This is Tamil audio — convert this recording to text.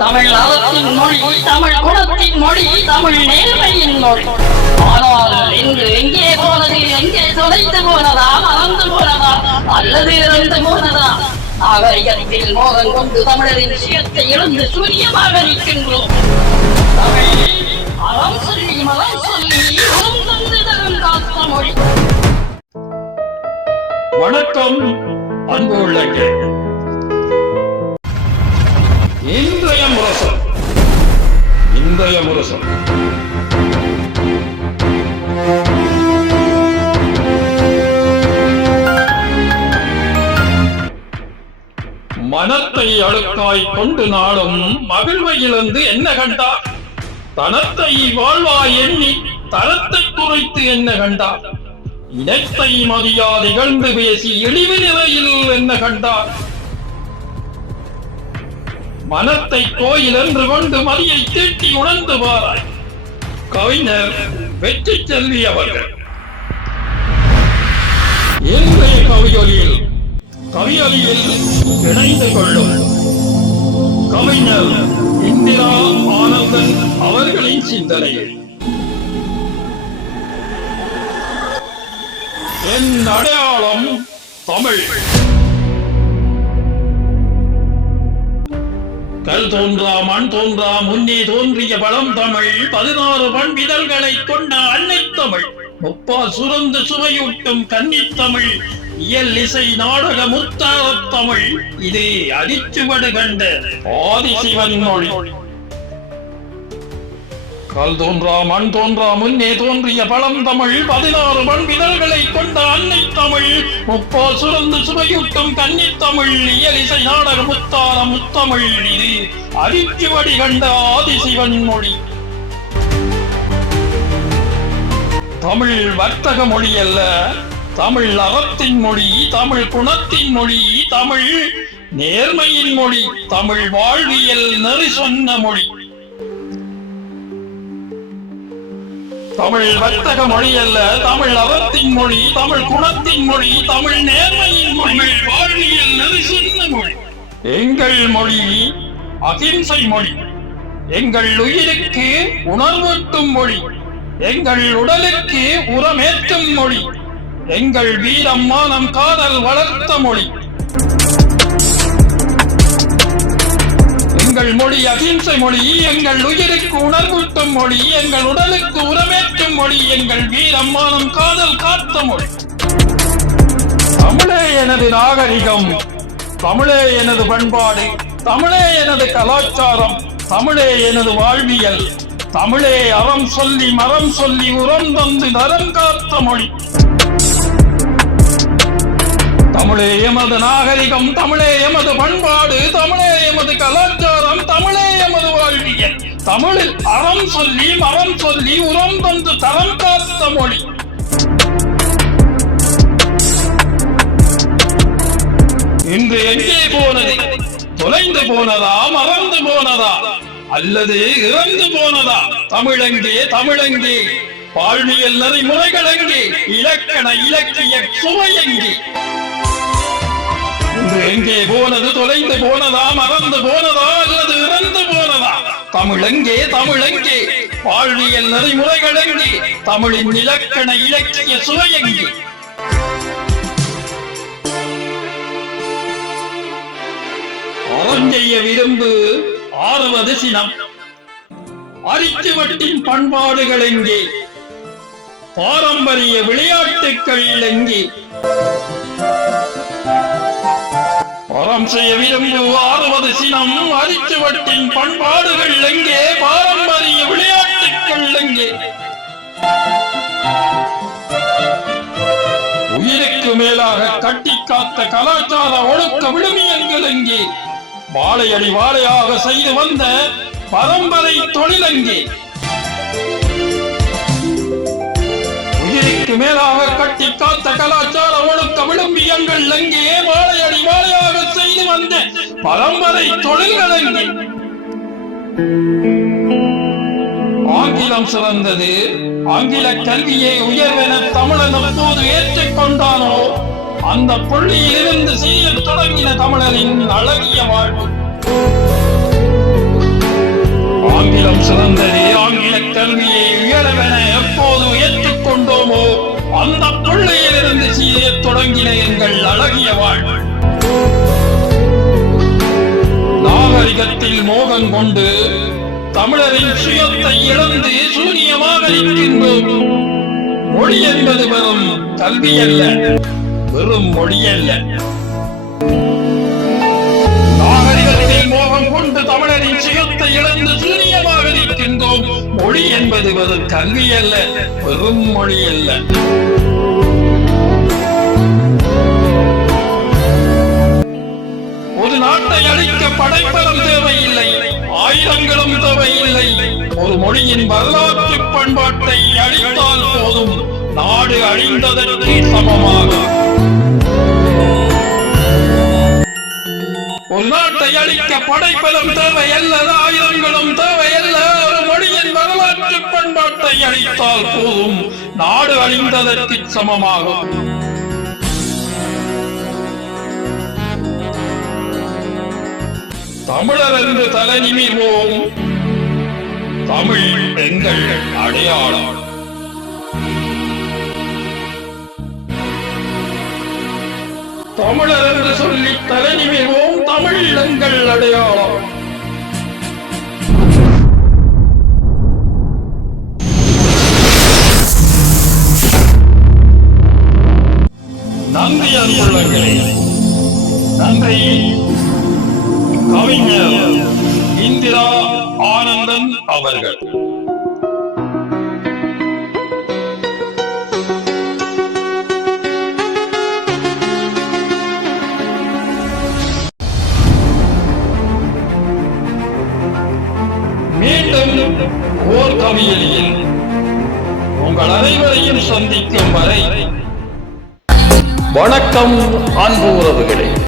தமிழ் அறத்தின் மொழி தமிழ் குலத்தின் மொழி தமிழ் நேர்மையின் மொழி. ஆனால் இன்று எங்கே போனது எங்கே தொலைத்து போனதா மறந்து போனதா அல்லது இறந்து போனதா? நாகரிகத்தில் மோகம் கொண்டு தமிழரின் சுயத்தை இழந்து சூரியமாக நிற்கின்றோம். தமிழ் அறம் சொல்லி மலம் சொல்லி உரம் தந்து தரும் காத்த மொழி. வணக்கம் அன்புள்ள உள்ளங்கே முரசம் இன்றைய முரசம் மனத்தை அழுக்காய் கொண்டு நாளும் மகிழ்வையிலிருந்து என்ன கண்டார் தனத்தை வாழ்வாய் எண்ணி தரத்தை குறைத்து என்ன கண்டார் இனத்தை மரியாதை இகழ்ந்து பேசி இழிவு நிலையில் என்ன கண்டார் மனத்தை கோயில் என்று கொண்டு மதியை தீட்டி உணர்ந்து பாராய் கவிஞர் வெற்றி செல்வி அவர்கள். இன்றைய கவியொலியில் கவியொலியில் இணைந்து கொள்ளும் கவிஞர் இந்திரா ஆனந்தன் அவர்களின் சிந்தனையில் என் அடையாளம் தமிழ். கல் தோன்றா மண் தோன்றா முன்னே தோன்றிய பழம் தமிழ். பதினாறு பண்பிதழ்களை கொண்ட அன்னை தமிழ். முப்பால் சுரந்து சுவையூட்டும் கன்னித்தமிழ் இயல் இசை நாடக முத்தாரத் தமிழ். இது அடிச்சுவடு கண்ட ஆதிசிவன் மொழி. கல் தோன்றா மண் தோன்றா முன்னே தோன்றிய பழம் தமிழ். பதினாறு பண்பிதழ்களை கொண்ட அன்னை தமிழ். முப்பால் சுரந்து சுவையூட்டும் கன்னித்தமிழ் இயலிசை நாடக முத்தார முத்தமிழ். இது அரிச்சுவடி கண்ட ஆதிசிவன் மொழி. தமிழ் வர்த்தக மொழி அல்ல. தமிழ் அறத்தின் மொழி தமிழ் குணத்தின் மொழி தமிழ் நேர்மையின் மொழி தமிழ் வாழ்வியல் நெறி சொன்ன மொழி. தமிழ் வர்த்தக மொழி அல்ல தமிழ் அவத்தின் மொழி தமிழ் குணத்தின் மொழி தமிழ் நேர்மையின் மொழி வாழ்வியல் சொன்ன மொழி. எங்கள் மொழி அகிம்சை மொழி. எங்கள் உயிருக்கு உணர்வூட்டும் மொழி. எங்கள் உடலுக்கு உரமேற்றும் மொழி. எங்கள் வீரம் மானம் காதல் வளர்த்த மொழி. எங்கள் மொழி அகிம்சை மொழி எங்கள் உயிருக்கு உணர்வூட்டும் மொழி எங்கள் உடலுக்கு உரமேற்றும் மொழி எங்கள் வீரம்மானம் காதல் காத்த மொழி. தமிழே எனது நாகரிகம் தமிழே எனது பண்பாடு தமிழே எனது கலாச்சாரம் தமிழே எனது வாழ்வியல் தமிழே அறம் சொல்லி மரம் சொல்லி உரம் தந்து நரம் காத்த மொழி. தமிழே எமது நாகரிகம் தமிழே எமது பண்பாடு தமிழே எமது கலாச்சாரம் தமிழில் அறம் சொல்லி மரம் சொல்லி உரம் தந்து தரம் காத்த மொழி. இன்று எங்கே போனது? தொலைந்து போனதா? மறந்து போனதா? அல்லது இறந்து போனதா? தமிழங்கே தமிழங்கே? வாழ்வியல் நெறிமுறைகள் எங்கே? இலக்கண இலக்கிய சுவை எங்கே? இன்று எங்கே போனது? தொலைந்து போனதா? மறந்து போனதா? அல்லது தமிழெங்கே தமிழெங்கே. வாழ்வியல் நெறிமுறைகள் எங்கே? தமிழின் இலக்கண இலக்கிய சுவை எங்கே? அறஞ்செய்ய விரும்பு ஆறுவது சினம். அரிச்சுவட்டின் பண்பாடுகள் எங்கே? பாரம்பரிய விளையாட்டுக்கள் எங்கே? பரம் செய்ய விரும்பு ஆறுவது சினம் அரிச்சுவட்டின் பண்பாடுகள் எங்கே? பாரம்பரிய விளையாட்டுக்கள் எங்கே? உயிருக்கு மேலாக கட்டி காத்த கலாச்சார ஒழுக்க விழுமியங்கள் எங்கே? வாழையடி வாழையாக செய்து வந்த பரம்பரை தொழில் எங்கே? உயிருக்கு மேலாக கட்டி காத்த கலாச்சார ஒழுக்க விளம்பியங்கள் எங்கே? வாழையடி வந்த பரம்பரை தொழில்கள் ஆங்கிலம் சிறந்தது. ஆங்கில கல்வியை உயர்வென தமிழன் அப்போது ஏற்றுக்கொண்டானோ அந்த புள்ளியில் இருந்து தொடங்கின தமிழரின் அழகிய வாழ்வு. ஆங்கிலம் சிறந்தது. ஆங்கில கல்வியை உயர்வென எப்போது ஏற்றுக்கொண்டோமோ அந்த பிள்ளையிலிருந்து செய்ய தொடங்கின எங்கள் அழகிய வாழ்வு. நாகரிகத்தில் மோகம் கொண்டு தமிழரின் சுயத்தை இழந்து சூனியமாக இருக்கின்றோம் மொழி என்பது வெறும் கல்வி அல்ல வெறும் மொழி அல்ல. நாகரிகத்தில் மோகம் கொண்டு தமிழரின் சுயத்தை இழந்து சூனியமாக இருக்கின்றோம் மொழி என்பது வெறும் கல்வி அல்ல வெறும் மொழி அல்ல. ஒரு நாட்டை அழிக்க படைப்பலம் தேவையில்லை ஆயுதங்களும் தேவையில்லை. ஒரு மொழியின் வரலாற்று பண்பாட்டை அழித்தால் போதும் நாடு அழிந்ததற்கு சமமாக. ஒரு நாட்டை அழிக்க படைப்பலம் தேவையல்ல ஆயுதங்களும் தேவையல்ல. ஒரு மொழியின் வரலாற்று பண்பாட்டை அழித்தால் போதும் நாடு அழிந்ததற்கு சமமாகும் தமிழர் என்று தலை நிமிர்வோம் தமிழ் எங்கள் அடையாளம். தமிழர் என்று சொல்லி தலை நிமிர்வோம் தமிழ் எங்கள் அடையாளம். அவர்கள். மீண்டும் ஓர் கவியலில் உங்கள் அனைவரையும் சந்திக்கும் வரை வணக்கம் அன்பு உறவுகளே.